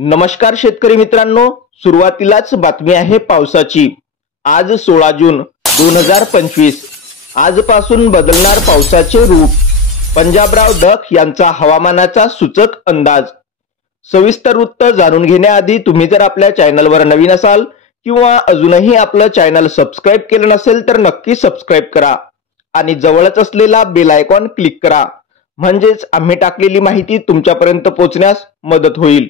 नमस्कार शेतकरी मित्रांनो, सुरुवातीलाच बातमी आहे पावसाची। आज 16 जून 2025 आजपासून बदलणार पावसाचे रूप। पंजाबराव डक यांचा हवामानाचा सूचक अंदाज। सविस्तर वृत्त जाणून घेण्याआधी तुम्ही जर आपल्या चॅनलवर नवीन असाल किंवा अजूनही आपलं चॅनल सबस्क्राइब केलं नसेल तर नक्की सबस्क्राइब करा आणि जवळच असलेला बेल आयकॉन क्लिक करा, म्हणजेच आम्ही टाकलेली माहिती तुमच्यापर्यंत पोहोचण्यास मदत होईल।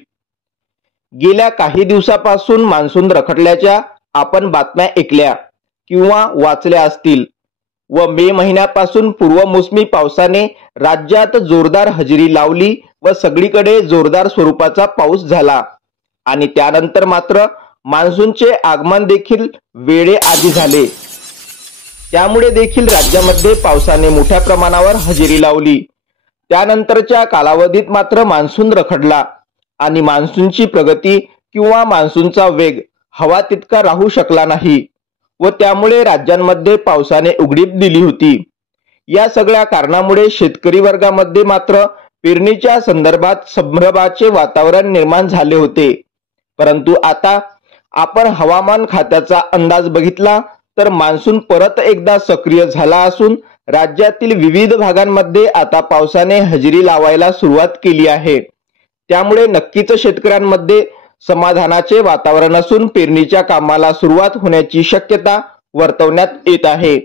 गेल्या काही दिवसापासून मान्सून रखडल्याच्या आपण बातम्या ऐकल्या किंवा वाचल्या असतील व मे महिन्यापासून पूर्वमोसमी पावसाने राज्यात जोरदार हजेरी लावली व सगळीकडे जोरदार स्वरूपाचा पाऊस झाला आणि त्यानंतर मात्र मान्सूनचे आगमन देखील वेळेआधी झाले। त्यामुळे देखील राज्यामध्ये पावसाने मोठ्या प्रमाणावर हजेरी लावली। त्यानंतरच्या कालावधीत मात्र मान्सून रखडला आणि मान्सूनची प्रगती किंवा मान्सूनचा वेग हवा तितका राहू शकला नाही व त्यामुळे राज्यांमध्ये पावसाने उघडीप दिली होती। या सगळ्या कारणामुळे शेतकरी वर्गामध्ये मात्र पेरणीच्या संदर्भात संभ्रमाचे वातावरण निर्माण झाले होते। परंतु आता आपण हवामान खात्याचा अंदाज बघितला तर मान्सून परत एकदा सक्रिय झाला असून राज्यातील विविध भागांमध्ये आता पावसाने हजेरी लावायला सुरुवात केली आहे। त्यामुळे नक्कीच शेतकऱ्यांमध्ये समाधानाचे वातावरण असून पेरणीच्या कामाला सुरुवात होण्याची शक्यता वर्तवण्यात येत आहे।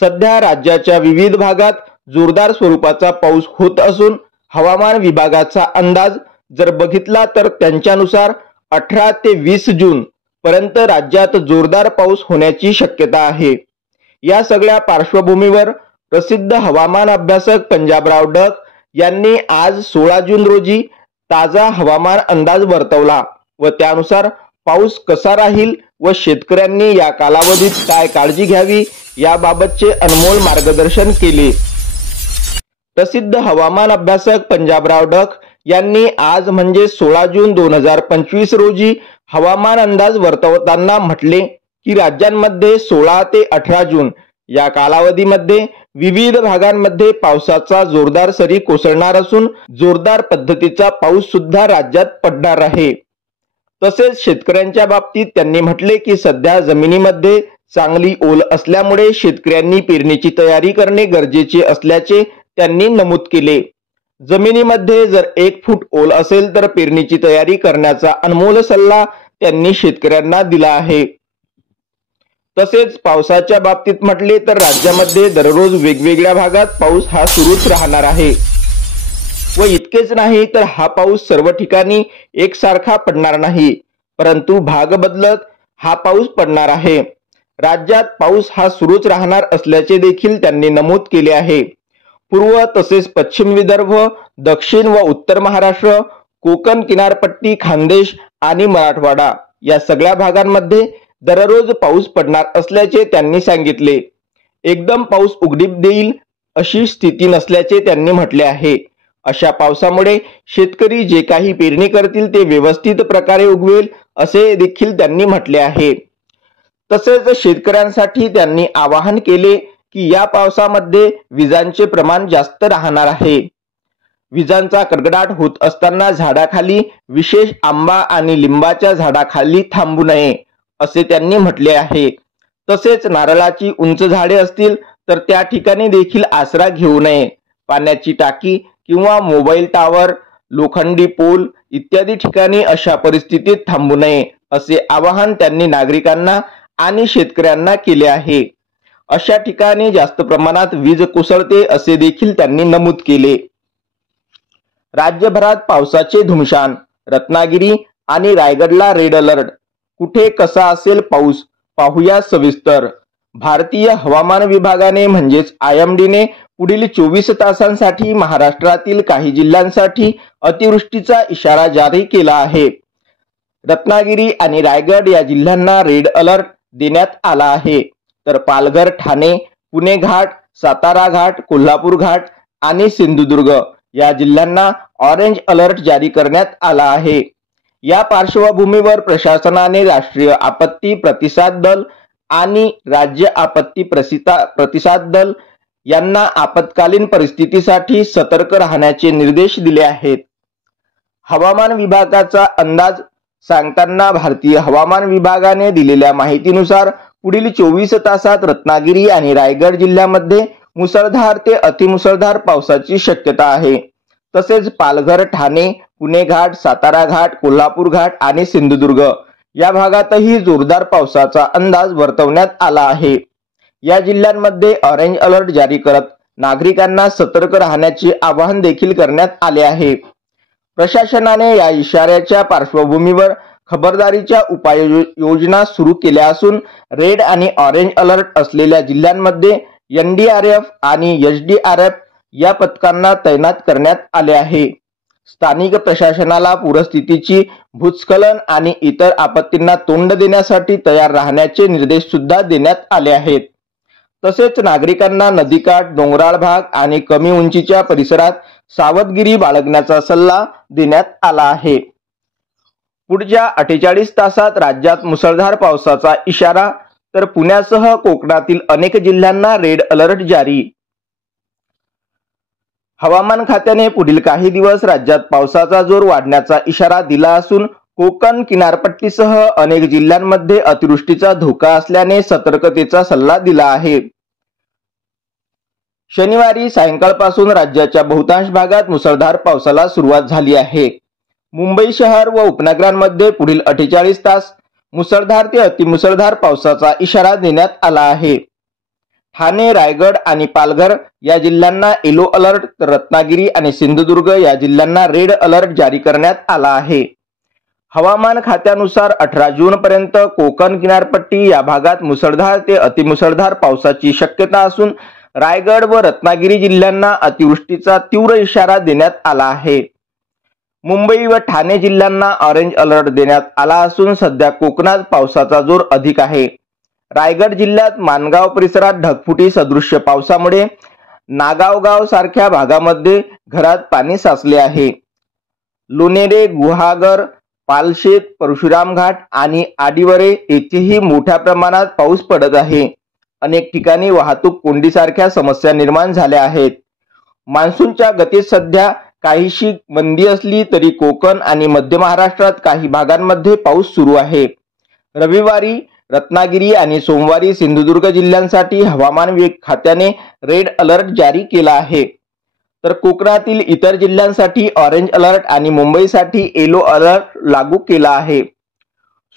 सध्या राज्याच्या विविध भागात जोरदार स्वरूपाचा पाऊस होत असून हवामान विभागाचा अंदाज जर बघितला तर त्यांच्यानुसार 18 ते 20 जून पर्यंत राज्यात जोरदार पाऊस होण्याची शक्यता आहे। या सगळ्या पार्श्वभूमीवर प्रसिद्ध हवामान अभ्यासक पंजाबराव डक यांनी आज 16 जून रोजी ताजा हवामान अंदाज वर्तवला व त्यानुसार पाऊस कसा राहील व शेतकऱ्यांनी या कालावधीत काय काळजी घ्यावी याबाबतचे अनमोल मार्गदर्शन केले। प्रसिद्ध हवामान अभ्यासक पंजाबराव डक यांनी आज म्हणजे 16 जून 2025 रोजी हवामान अंदाज वर्तवताना म्हटले की राज्यांमध्ये 16 ते 18 जून या कालावधीमध्ये विविध भागांमध्ये पावसाचा जोरदार सरी कोसळणार असून जोरदार पद्धतीचा पाऊस सुद्धा राज्यात पडणार आहे। तसेच शेतकऱ्यांच्या बाबतीत त्यांनी म्हटले की सध्या जमिनीमध्ये चांगली ओल असल्यामुळे शेतकऱ्यांनी पेरणीची तयारी करणे गरजेचे असल्याचे त्यांनी नमूद केले। जमिनीमध्ये जर 1 फूट ओल असेल तर पेरणीची तयारी करण्याचा अनमोल सल्ला त्यांनी शेतकऱ्यांना दिला आहे। तसेच पावसाच्या बाबतीत म्हटले तर राज्यामध्ये दररोज वेगवेगळ्या भागात पाऊस हा सुरूच राहणार आहे व इतकेच नाही तर हा पाऊस सर्व ठिकाणी एकसारखा पडणार नाही, परंतु भाग बदलत हा पाऊस पडणार आहे। राज्यात पाऊस हा सुरूच राहणार असल्याचे देखील त्यांनी नमूद केले आहे। पूर्व तसेच पश्चिम विदर्भ, दक्षिण व उत्तर महाराष्ट्र, कोकण किनारपट्टी, खानदेश आणि मराठवाडा या सगळ्या भागांमध्ये दररोज पाऊस पडणार असल्याचे त्यांनी सांगितले। एकदम पाऊस उघडीप देईल अशी स्थिती नसल्याचे त्यांनी म्हटले आहे। अशा पावसामुळे शेतकरी जे काही पेरणी करतील ते व्यवस्थित प्रकारे उगवेल असे देखील त्यांनी म्हटले आहे। तसेच शेतकऱ्यांसाठी त्यांनी आवाहन केले की या पावसामध्ये विजांचे प्रमाण जास्त राहणार आहे। विजांचा कडकडाट होत असताना झाडाखाली, विशेष आंबा आणि लिंबाच्या झाडाखाली थांबू नये असे त्यांनी म्हटले आहे। तसेच नारळाची उंच झाडे असतील तर त्या ठिकाणी देखील आसरा घेऊ नये। पाण्याची टाकी किंवा मोबाईल टावर, लोखंडी पोल इत्यादी ठिकाणी अशा परिस्थितीत थांबू नये असे आवाहन त्यांनी नागरिकांना आणि शेतकऱ्यांना केले आहे। अशा ठिकाणी जास्त प्रमाणात वीज कोसळते असे देखील त्यांनी नमूद केले। राज्यभरात पावसाचे धुमशान, रत्नागिरी आणि रायगडला रेड अलर्ट। कुठे कसा असेल पाऊस पाहूया सविस्तर। भारतीय हवामान विभागाने म्हणजेच IMD ने पुढील 24 तासांसाठी महाराष्ट्रातील काही जिल्ह्यांसाठी अतिवृष्टीचा इशारा जारी केला आहे। रत्नागिरी आणि रायगड या जिल्ह्यांना रेड अलर्ट देण्यात आला आहे, तर पालघर, ठाणे, पुणे घाट, सातारा घाट, कोल्हापूर घाट आणि सिंधुदुर्ग या जिल्ह्यांना ऑरेंज अलर्ट जारी करण्यात आला आहे। या पार्श्वभूमीवर प्रशासनाने राष्ट्रीय आपत्ती प्रतिसाद दल आणि राज्य आपत्ती प्रतिसाद दल यांना आपत्कालीन परिस्थितीसाठी सतर्क राहण्याचे निर्देश दिले आहेत। हवामान विभागाचा अंदाज सांगताना भारतीय हवामान विभागाने दिलेल्या माहितीनुसार पुढील 24 तासात रत्नागिरी आणि रायगड जिल्ह्यामध्ये मुसळधार ते अतिमुसळधार पावसाची शक्यता आहे। तसेच पालघर, ठाणे, पुणे घाट, सातारा घाट, कोल्हापूर घाट आणि सिंधुदुर्ग या भागातही जोरदार पावसाचा अंदाज वर्तवण्यात आला आहे। या जिल्ह्यांमध्ये ऑरेंज अलर्ट जारी करत नागरिकांना सतर्क राहण्याचे आवाहन देखील करण्यात आले आहे। प्रशासनाने या इशाऱ्याच्या पार्श्वभूमीवर खबरदारीच्या उपाययोजना सुरू केल्या असून रेड आणि ऑरेंज अलर्ट असलेल्या जिल्ह्यांमध्ये NDRF आणि SDRF या पथकांना तैनात करण्यात आले आहे। स्थानिक प्रशासनाला पूरस्थितीची, भूस्खलन आणि इतर आपत्तींना तोंड देण्यासाठी तयार राहण्याचे निर्देश सुद्धा देण्यात आले आहेत। तसेच नागरिकांना नदीकाठ, डोंगराळ भाग आणि कमी उंचीच्या परिसरात सावधगिरी बाळगण्याचा सल्ला देण्यात आला आहे। पुढच्या 48 तासात राज्यात मुसळधार पावसाचा इशारा, तर पुण्यासह कोकणातील अनेक जिल्ह्यांना रेड अलर्ट जारी। हवामान खात्याने पुढील काही दिवस राज्यात पावसाचा जोर वाढण्याचा इशारा दिला असून कोकण किनारपट्टीसह अनेक जिल्ह्यांमध्ये अतिवृष्टीचा धोका असल्याने सतर्कतेचा सल्ला दिला आहे। शनिवारी सायंकाळपासून राज्याच्या बहुतांश भागात मुसळधार पावसाला सुरुवात झाली आहे। मुंबई शहर व उपनगरांमध्ये पुढील 48 तास मुसळधार ते अतिमुसळधार पावसाचा इशारा देण्यात आला आहे। ठाणे, रायगड आणि पालघर या जिल्ह्यांना येलो अलर्ट, तर रत्नागिरी आणि सिंधुदुर्ग या जिल्ह्यांना रेड अलर्ट जारी करण्यात आला आहे। हवामान खात्यानुसार 18 जून पर्यंत कोकण किनारपट्टी या भागात मुसळधार ते अतिमुसळधार पावसाची शक्यता असून रायगड व रत्नागिरी जिल्ह्यांना अतिवृष्टीचा तीव्र इशारा देण्यात आला आहे। मुंबई व ठाणे जिल्ह्यांना ऑरेंज अलर्ट देण्यात आला असून सध्या कोकणात पावसाचा जोर अधिक आहे। रायगड जिल्ह्यात माणगाव परिसरात ढगफुटी सदृश्य पावसामुळे नागावगाव सारख्या भागामध्ये घरात पाणी साचले आहे। लोणेरे, गुहागर, पालशेत, परशुराम घाट आणि आडिवरे येथेही मोठ्या प्रमाणात पाऊस पडत आहे। अनेक ठिकाणी वाहतूक कोंडीसारख्या समस्या निर्माण झाल्या आहेत। मान्सूनच्या गतीत सध्या काहीशी मंदी असली तरी कोकण आणि मध्य महाराष्ट्रात काही भागांमध्ये पाऊस सुरू आहे। रविवारी रत्नागिरी आणि सोमवारी सिंधुदुर्ग जिल्ह्यांसाठी हवामान खात्याने रेड अलर्ट जारी केला आहे, तर कोकणातील इतर जिल्ह्यांसाठी ऑरेंज अलर्ट आणि मुंबईसाठी येलो अलर्ट लागू केला आहे।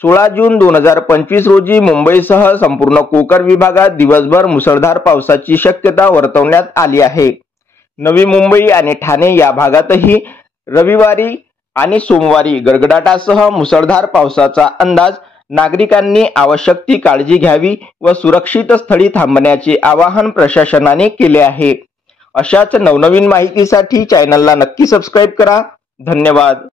16 जून 2025 रोजी मुंबईसह संपूर्ण कोकण विभागात दिवसभर मुसळधार पावसाची शक्यता वर्तवण्यात आली आहे। नवी मुंबई आणि ठाणे या भागातही रविवारी आणि सोमवारी गडगडाटासह मुसळधार पावसाचा अंदाज। नागरिकांनी आवश्यक ती काळजी घ्यावी व सुरक्षित स्थळी थांबण्याचे आवाहन प्रशासनाने केले आहे। अशाच नवनवीन माहितीसाठी चॅनलला नक्की सबस्क्राइब करा। धन्यवाद।